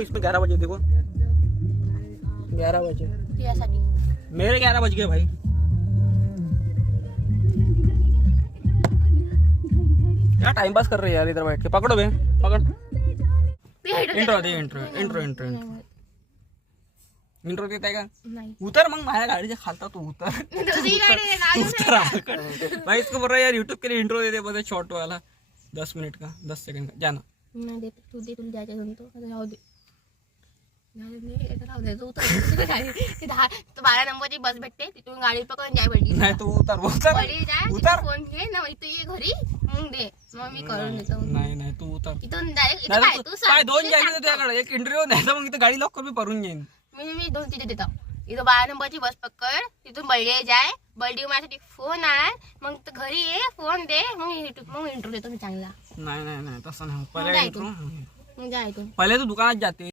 इसमें 11 बजे देखो 11 बजे मेरे 11 बज गए भाई। यार टाइम पास कर रहे यार इधर बैठ के। पकड़ो बे पकड़। इंट्रो दे इंट्रो इंट्रो इंट्रो इंट्रो देताय का उतर मग माझ्या गाडीच्या खालता तू उतर भाई इसको बोल रहा है यार यूट्यूब के लिए इंट्रो दे दे बोले शॉर्ट वाला 10 मिनट का 10 सेकंड का जाना नाही दे तू दे तुला द्यायचं म्हणतो राहू दे 12 नंबरची बस भेटते तिथून गाडी पकडून जाय पडली नाही तू उतर उतर उतर फोन घे ना तू ये घरी मग दे मग मी करून देतो नाही नाही तू उतर इथून डायरेक्ट काय 2 जायचे तुझ्याकडे एक इंटरव्ह्यू नाही तर मग इथं गाडी लॉक करून मी परून येईन मी 2 तिथे देतो इथं 12 नंबरची बस पकड तिथून बळडे जाय बळडी माझ्यासाठी फोन आण मग घरी ये फोन दे मग इंटरव्ह्यू देतो मी चांगला नाही नाही नाही तसं नाही पहिले मग जा इथून पहिले तू दुकानात जाते